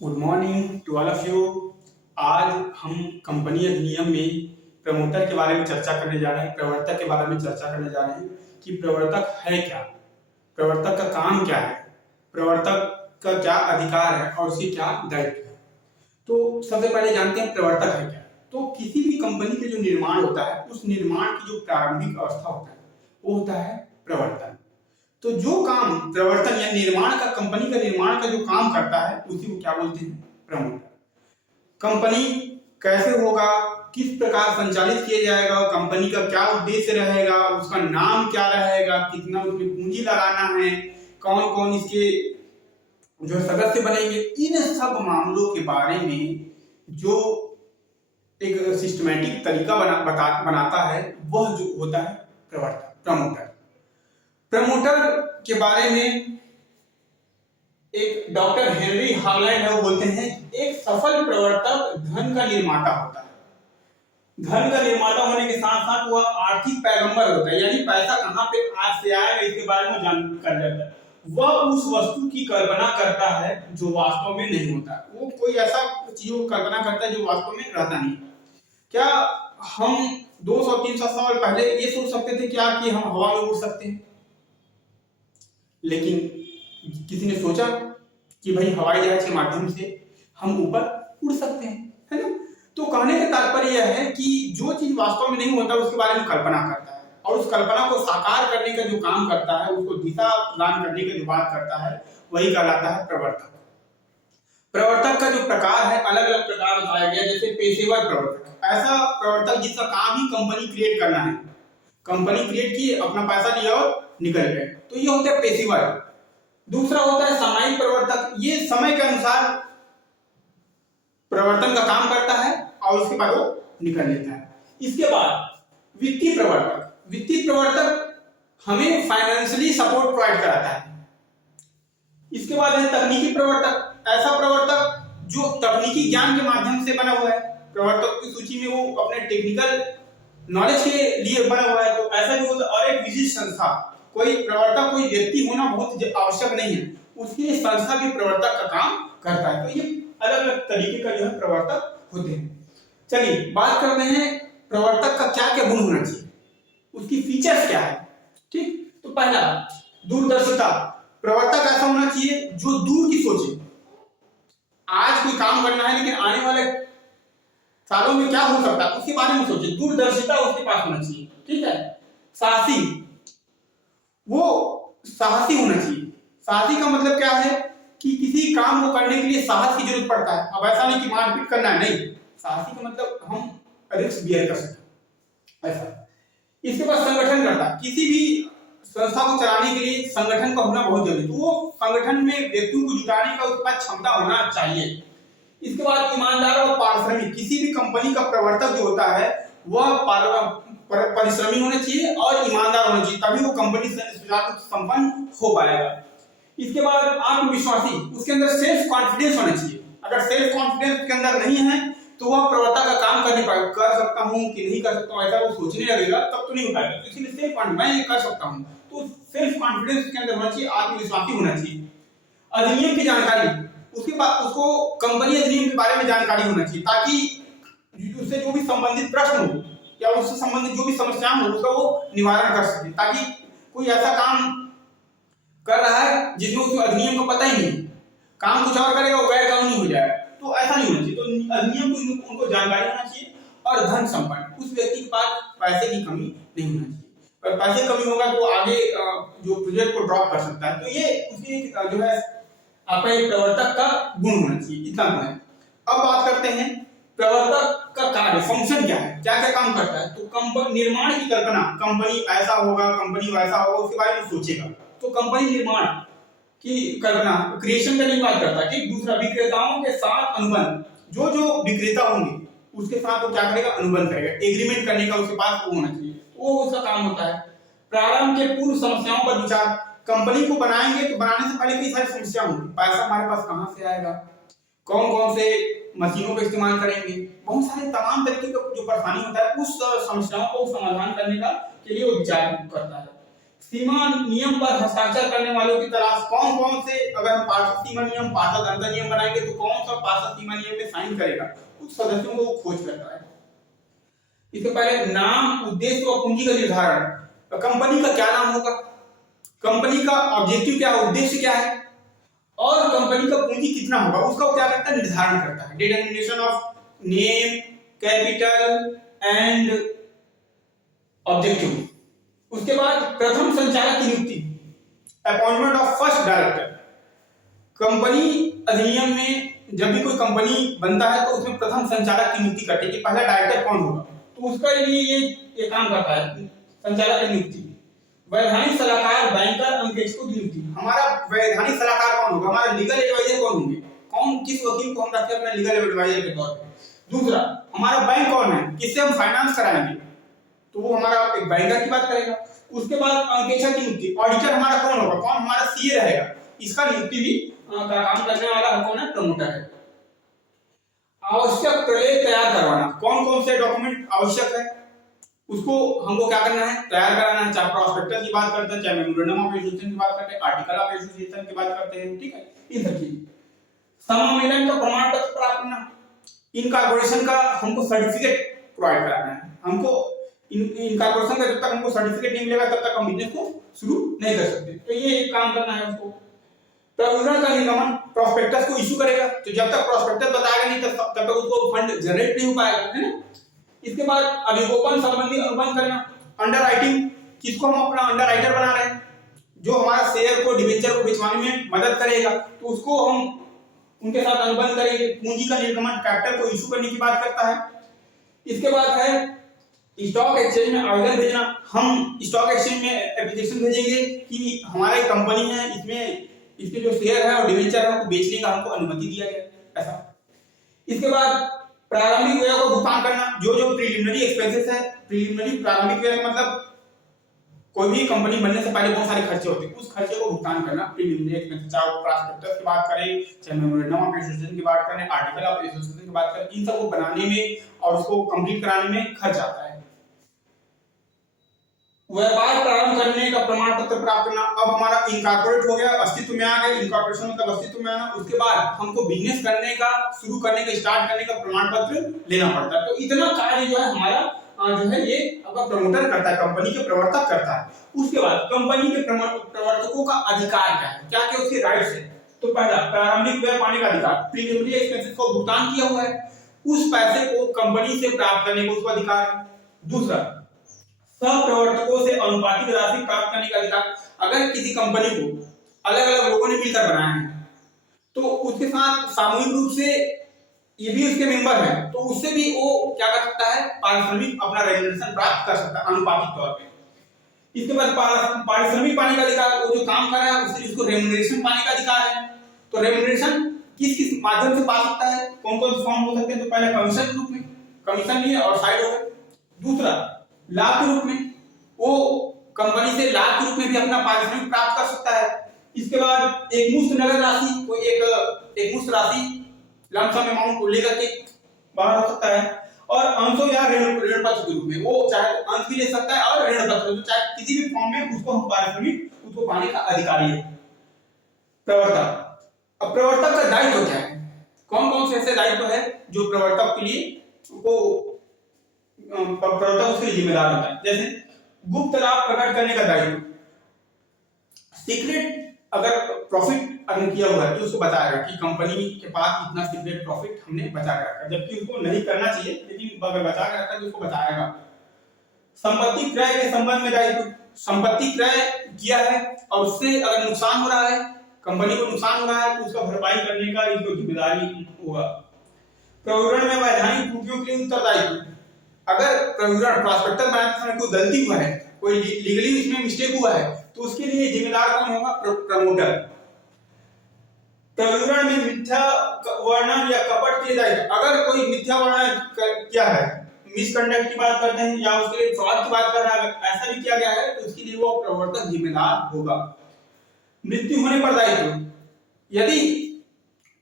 Good morning to all of you. आज हम company अधिनियम में प्रमोटर के बारे में चर्चा करने जा रहे हैं, प्रवर्तक के बारे में चर्चा करने जा रहे हैं कि प्रवर्तक है क्या, प्रवर्तक का काम क्या है, प्रवर्तक का क्या अधिकार है और उसकी क्या दायित्व है। तो सबसे पहले जानते हैं प्रवर्तक है क्या। तो किसी भी कंपनी के जो निर्माण होता है, उस निर्माण की जो प्रारंभिक अवस्था होता है वो होता है प्रवर्तन। तो जो काम प्रवर्तन या निर्माण का, कंपनी का निर्माण का जो काम करता है उसी को क्या बोलते हैं, प्रमोटर। कंपनी कैसे होगा, किस प्रकार संचालित किया जाएगा, कंपनी का क्या उद्देश्य रहेगा, उसका नाम क्या रहेगा, कितना उसमें पूंजी लगाना है, कौन कौन इसके जो सदस्य बनेंगे, इन सब मामलों के बारे में जो एक सिस्टमैटिक तरीका बनाता है वह जो होता है प्रवर्तक, प्रमोटर। प्रमोटर के बारे में एक डॉक्टर हेनरी हालैंड है, वो बोलते हैं एक सफल प्रवर्तक धन का निर्माता होता है। धन का निर्माता होने के साथ साथ वह आर्थिक पैगंबर होता है, यानी पैसा कहां पे आज से आएगा इसके बारे में जान कर जाता है। वह उस वस्तु की कल्पना करता है जो वास्तव में नहीं होता। वो कोई ऐसा चीजों की कल्पना करता है जो वास्तव में रहता नहीं। क्या हम 200-300 साल पहले ये सोच सकते थे क्या कि हम हवा में उड़ सकते हैं? लेकिन किसी ने सोचा कि भाई हवाई जहाज के माध्यम से हम ऊपर उड़ सकते हैं, है ना। तो कहने का तात्पर्य यह है कि जो चीज वास्तव में नहीं होता उसके बारे में कल्पना करता है, और उस कल्पना को साकार करने का जो काम करता है, उसको दिशा प्रदान करने की जो बात करता है, वही कहलाता है प्रवर्तक। प्रवर्तक का जो प्रकार है, अलग अलग प्रकार बताया गया। जैसे पेशेवर प्रवर्तक, ऐसा प्रवर्तक जिसका काम ही कंपनी क्रिएट करना है, कंपनी क्रिएट की, अपना पैसा लिया और निकल गए, तो ये होता है पेशेवर। दूसरा होता है सामयिक प्रवर्तक, ये समय के अनुसार प्रवर्तन का काम करता है और उसके बाद वो निकल लेता है। इसके बाद वित्तीय प्रवर्तक, वित्तीय प्रवर्तक हमें फाइनेंशियली सपोर्ट प्रोवाइड कराता है। इसके बाद है तकनीकी प्रवर्तक, ऐसा प्रवर्तक जो तकनीकी ज्ञान के माध्यम से बना हुआ है। प्रवर्तक की सूची में वो अपने टेक्निकल नॉलेज के लिए बना हुआ है, तो ऐसा भी होता है। और एक विशिष्ट संस्था, कोई प्रवर्तक कोई व्यक्ति होना बहुत आवश्यक नहीं है, उसकी संस्था भी प्रवर्तक का काम करता है। तो ये अलग अलग तरीके का जो है प्रवर्तक होते हैं। चलिए बात करते हैं प्रवर्तक का क्या क्या गुण होना चाहिए, उसकी फीचर्स क्या है। ठीक, तो पहला दूरदर्शिता, प्रवर्तक ऐसा होना चाहिए जो दूर की सोचे। आज कोई काम करना है लेकिन आने वाले सालों में क्या हो सकता है उसके बारे में सोचे, दूरदर्शिता उसके पास होना चाहिए। ठीक है। साहसी, वो साहसी होना चाहिए। साहसी का मतलब क्या है कि किसी काम को करने के लिए साहस की जरूरत पड़ता है। अब ऐसा नहीं कि मारपीट करना है, नहीं। साहसी का मतलब हम रिस्क बियर कर सकते, ऐसा। इसके बाद संगठन करता, किसी भी संस्था को चलाने के लिए संगठन का होना बहुत जरूरी है, तो वो संगठन में व्यक्तियों को जुटाने का उसके पास क्षमता होना चाहिए। इसके बाद ईमानदार और पारिश्रमिक, किसी भी कंपनी का प्रवर्तक जो होता है वह परिश्रमी होना चाहिए और ईमानदार होना चाहिए, तभी वो कंपनी संपन्न हो पाएगा। इसके बाद आत्मविश्वासी, उसके अंदर सेल्फ कॉन्फिडेंस होना चाहिए। अगर सेल्फ कॉन्फिडेंस के अंदर नहीं है तो वह प्रवर्तक का काम कर नहीं पाएगा। कर सकता हूं कि नहीं कर सकता हूं ऐसा वो सोचने लगेगा, तब तो नहीं हो पाएगा। तो इसलिए सेल्फ कॉन्फिडेंस, मैं ये कर सकता हूं, तो सेल्फ कॉन्फिडेंस के अंदर होना चाहिए, आत्मविश्वासी होना चाहिए। अधिनियम की जानकारी, उसके बाद उसको कंपनी अधिनियम के बारे में जानकारी होना चाहिए, ताकि उससे जो भी संबंधित प्रश्न हो या उससे संबंधित जो भी समस्या हो उसका वो निवारण कर सके। ताकि कोई ऐसा काम कर रहा है जिसमें उसको अधिनियम को पता ही नहीं, काम कुछ और करेगा वो गैर कानूनी हो जाएगा, तो ऐसा नहीं होना चाहिए। तो अधिनियम को उनको जानकारी होना चाहिए। और धन संपन्न, उस व्यक्ति के पास पैसे की कमी नहीं होना चाहिए। अगर पैसे कमी होगा तो आगे जो प्रोजेक्ट को ड्रॉप कर सकता है। तो ये उसकी जो है आपका एक प्रवर्तक का गुण होना चाहिए, इतना गुण है। अब बात करते हैं प्रवर्तक का कार्य, फंक्शन क्या है, क्या क्या काम करता है। तो कंपनी निर्माण की कल्पना, कंपनी ऐसा होगा, कंपनी वैसा होगा, उसके बारे में सोचेगा। तो कंपनी निर्माण की कल्पना, क्रिएशन करने की बात करता है। ठीक, दूसरा विक्रेताओं के साथ अनुबंध, जो जो विक्रेता होंगे उसके साथ वो क्या करेगा, अनुबंध करेगा, एग्रीमेंट करने का उसके पास वो होना चाहिए, वो उसका काम होता है। प्रारंभ के पूर्व समस्याओं पर विचार, कंपनी को बनाएंगे तो बनाने से पहले कई सारी समस्या होंगी, पैसा हमारे पास कहां से आएगा, कौन कौन से मशीनों का इस्तेमाल करेंगे, बहुत सारे तमाम तरीके का जो परेशानी होता है, उस समस्याओं को समाधान करने का के लिए वो विचार करता है। सीमा नियम पर हस्ताक्षर करने वालों की तलाश। कौन कौन से, अगर हम पार्षद सीमा नियम, पार्षद अंतर नियम बनाएंगे तो कौन सा पार्षद सीमा नियम में साइन करेगा, उस सदस्यों को वो खोज करता है। इसके पहले नाम, उद्देश्य और पूंजी का निर्धारण। कंपनी का क्या नाम होगा, कंपनी का ऑब्जेक्टिव क्या है, उद्देश्य क्या है, और कंपनी का पूंजी कितना होगा, उसका क्या करता है, निर्धारण करता है। Determination of name, capital and objective. उसके बाद प्रथम संचालक की नियुक्ति, appointment of first director. Company अधिनियम में जब भी कोई कंपनी बनता है तो उसमें प्रथम संचालक की नियुक्ति करते हैं कि पहला डायरेक्टर कौन होगा, तो उसका लिए ये काम करता है संचालक की नियुक्ति। वैधानिक सलाहकार, बैंकर, अंकेक्षकों की नियुक्ति। हमारा वैधानिक सलाहकार कौन होगा, हमारा लीगल एडवाइजर कौन होंगे, कौन किस वकील को हम रखते हैं अपना लीगल एडवाइजर के तौर पे। दूसरा, हमारा बैंक कौन है, किससे हम फाइनेंस कराएंगे, तो वो हमारा एक बैंकर की बात करेगा। उसके बाद अंकेक्षक की नियुक्ति, ऑडिटर हमारा कौन होगा, कौन हमारा सीए रहेगा, इसका नियुक्ति भी का काम करने वाला कौन है, प्रमोटर है। आवश्यक प्रलेख तैयार करवाना, कौन कौन से डॉक्यूमेंट आवश्यक है उसको हमको क्या करना है, तैयार कराना है। चाहे प्रॉस्पेक्टस की बात करते हैं, चाहे मेमोरेंडम ऑफ एसोसिएशन की बात करते हैं, आर्टिकल ऑफ एसोसिएशन की बात करते हैं, ठीक है, इन सब चीज। सम्मेलन का प्रमाण पत्र प्राप्त करना, इनकॉर्पोरेशन का हमको सर्टिफिकेट प्रोवाइड कराना है। हमको इनकॉर्पोरेशन का जब तक हमको सर्टिफिकेट नहीं मिलेगा तब तक हम बिजनेस को शुरू नहीं कर सकते, तो ये एक काम करना है उसको। प्रविवरण का निर्गमन, प्रॉस्पेक्टस को इशू करेगा, तो जब तक प्रॉस्पेक्टस बताएगा नहीं तब तक उसको फंड जनरेट नहीं हो पाएगा, है ना। इसके बाद अभिगोपन संबंधी अनुबंध करना, अंडर राइटिंग, किसको हम अपना अंडर राइटर बना रहे हैं, जो हमारा शेयर को, डिबेंचर को भिजवाने में मदद करेगा, तो उसको हम उनके साथ अनुबंध करेंगे। पूंजी का निर्गमन, कैपिटल को इशू करने की बात करता है। इसके बाद है स्टॉक एक्सचेंज में आवेदन भेजना, हम स्टॉक एक्सचेंज में एप्लीकेशन भेजेंगे कि हमारी कंपनी है, इसमें इसके जो शेयर है और डिबेंचर है उसको बेचने का हमको अनुमति दिया जाए, ऐसा। इसके बाद प्रारंभिक व्यय को भुगतान करना, जो जो प्रीलिमिनरी एक्सपेंसेस है, प्रीलिमिनरी प्रारंभिक व्यय मतलब कोई भी कंपनी बनने से पहले बहुत सारे खर्चे होते हैं, उस खर्चे को भुगतान करना, प्रीलिमिनरी एक्सपेंसेस, चाहे प्रॉस्पेक्टस की बात करें, चाहे मेमोरेंडम ऑफ एसोसिएशन की बात करें, आर्टिकल ऑफ एसोसिएशन की बात करें, इन सब को बनाने में और उसको कंप्लीट कराने में खर्च आता है। व्यापार प्रारंभ करने का प्रमाण पत्र प्राप्त करना, अब हमारा इनकॉर्पोरेट हो गया, अस्तित्व में आ गया, इनकॉर्पोरेशन मतलब अस्तित्व में आना। उसके बाद हमको बिजनेस करने का, शुरू करने का, स्टार्ट करने का प्रमाण पत्र लेना पड़ता है। तो इतना कार्य जो है हमारा जो है ये आपका प्रमोटर करता है, कंपनी के प्रवर्तक करता है। उसके बाद कंपनी के प्रवर्तकों का अधिकार क्या है, क्या क्या उसके राइट्स है। तो पहला, प्रारंभिक व्यय पाने का अधिकार, प्रीलिमिनरी एक्सपेंसेस को भुगतान किया हुआ है, उस पैसे को कंपनी से प्राप्त करने का उसको अधिकार है। दूसरा, सहप्रवर्तकों से अनुपातिक राशि प्राप्त करने का अधिकार, अगर किसी कंपनी को अलग अलग लोगों ने मिलकर बनाया है तो उसके साथ सामूहिक रूप से ये भी उसके मेंबर हैं, तो उससे भी वो क्या कर सकता है, पारिश्रमिक अपना रेम्युनरेशन प्राप्त कर सकता है अनुपातिक तौर पे। इसके बाद पारिश्रमिक पाने का अधिकार, वो जो काम कर रहा है उससे उसको रेम्युनरेशन पाने का अधिकार है। तो रेम्युनरेशन किस किस माध्यम से पा सकता है, कौन कौन से फॉर्म हो सकते हैं, तो पहले कमीशन के रूप में, कमीशन नहीं है और साइड हो गए। दूसरा, लाभ के रूप में, वो कंपनी से लाभ के रूप में भी अपना पारिश्रमिक प्राप्त कर सकता है। इसके बाद एक मुफ्त नगद राशि, कोई एक मुफ्त राशि लमसम अमाउंट को लेकर के बाहर हो सकता है। और अंशों या ऋण पत्र के रूप में, वो चाहे अंश भी ले सकता है और ऋण पत्र, तो चाहे किसी भी फॉर्म में उसको हम पारिश्रमिक उसको पाने का अधिकारी है प्रवर्तक। अब प्रवर्तक का दायित्व क्या है, कौन कौन से ऐसे दायित्व है जो प्रवर्तक के लिए वो प्रवर्तक उसके लिए जिम्मेदार होता है। जैसे गुप्त लाभ प्रकट करने का दायित्व, सीक्रेट अगर प्रॉफिट अर्न किया हुआ है तो उसको बताएगा कि कंपनी के पास इतना सीक्रेट प्रॉफिट हमने बचा के रखा है, जबकि उसको नहीं करना चाहिए, लेकिन अगर बचा के रखा है तो उसको बताएगा। संपत्ति क्रय के संबंध में दायित्व, संपत्ति क्रय किया है और उससे अगर नुकसान हो रहा है, कंपनी को नुकसान हो रहा है, तो उसका भरपाई करने का इसको जिम्मेदारी होगा। प्रविवरण में वैधानिक त्रुटियों के लिए उत्तरदायित्व, अगर प्रविवरण प्रॉस्पेक्टस बनाते समय कोई गलती हुआ है, कोई लीगली उसमें मिस्टेक हुआ है, तो उसके लिए जिम्मेदार कौन होगा, प्रमोटर। प्रविवरण में मिथ्या वर्णन या कपट के दायित्व, अगर कोई मिथ्या वर्णन किया है, मिसकंडक्ट की बात करते हैं या उसके लिए फ्रॉड की बात कर रहा है, ऐसा भी किया गया है तो उसके लिए वो प्रवर्तक जिम्मेदार होगा। मृत्यु होने पर दायित्व, यदि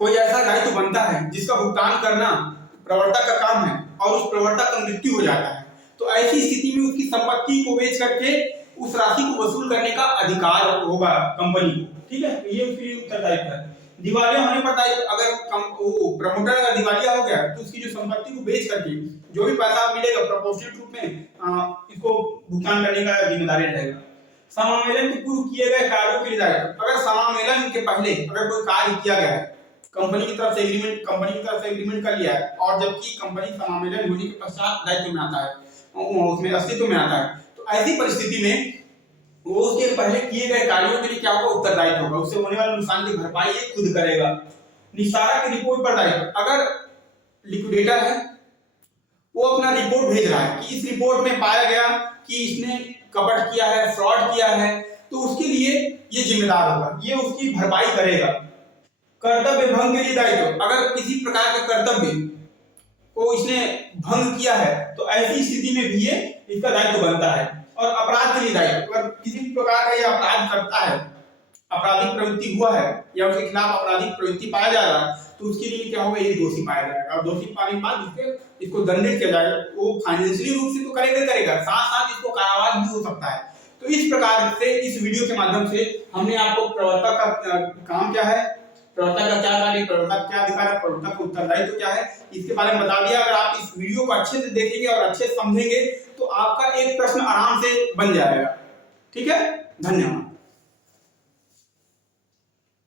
कोई ऐसा दायित्व बनता है जिसका भुगतान करना प्रवर्तक का काम है और उस प्रवर्तक का मृत्यु हो जाता है, तो ऐसी स्थिति में उसकी संपत्ति को बेच करके उस राशि को वसूल करने का अधिकार होगा कंपनी को, ठीक है। तो ये उसके लिए उत्तरदायित्व है। दिवालिया होने पर दायित्व, अगर प्रमोटर अगर दिवालिया हो गया तो उसकी जो संपत्ति को बेच करके जो भी पैसा मिलेगा प्रोपोर्शनल रूप में इसको भुगतान करने का जिम्मेदारी रहेगा। समामेलन के पूर्व किए गए कार्यों के लिए दायित्व, अगर समामेलन के पहले अगर कोई कार्य किया गया है, कंपनी की तरफ से एग्रीमेंट कर लिया है, और जबकि कंपनी समामेलन होने के पश्चात दायित्व में आता है, उसमें अस्तित्व में आता है, तो ऐसी परिस्थिति में वो उसके पहले किए गए कार्यों के लिए क्या होगा, उत्तरदायित्व होगा। उससे होने वाले नुकसान की भरपाई ये खुद करेगा। निस्तारा की रिपोर्ट पर दायित्व, अगर लिक्विडेटर है वो अपना रिपोर्ट भेज रहा है कि इस रिपोर्ट में पाया गया कि इसने कपट किया है, फ्रॉड किया है, तो उसके लिए ये जिम्मेदार होगा, ये उसकी भरपाई करेगा। कर्तव्य भंग के लिए दायित्व, अगर किसी प्रकार का कर्तव्य को इसने भंग किया है तो ऐसी स्थिति में भी ये इसका दायित्व बनता है। और अपराध के लिए दायित्व, अगर किसी प्रकार का ये अपराध करता है, आपराधिक प्रवृत्ति हुआ है या उसके खिलाफ आपराधिक प्रवृत्ति पाया जा रहा है, तो उसके लिए क्या होगा, ये दोषी पाया जाएगा, और दोषी पाने के बाद इसको दंडित किया जाएगा। वो फाइनेंशियली रूप से तो करेगा, साथ साथ इसको कारावास भी हो सकता है। तो इस प्रकार से इस वीडियो के माध्यम से हमने आपको प्रवर्तक का काम क्या है, प्रवर्तक का क्या कार्य, प्रवर्तक क्या अधिकार है, प्रवर्तक का उत्तरदायित्व क्या है, इसके बारे में बता दिया। अगर आप इस वीडियो को अच्छे से देखेंगे और अच्छे से समझेंगे तो आपका एक प्रश्न आराम से बन जाएगा। ठीक है, धन्यवाद।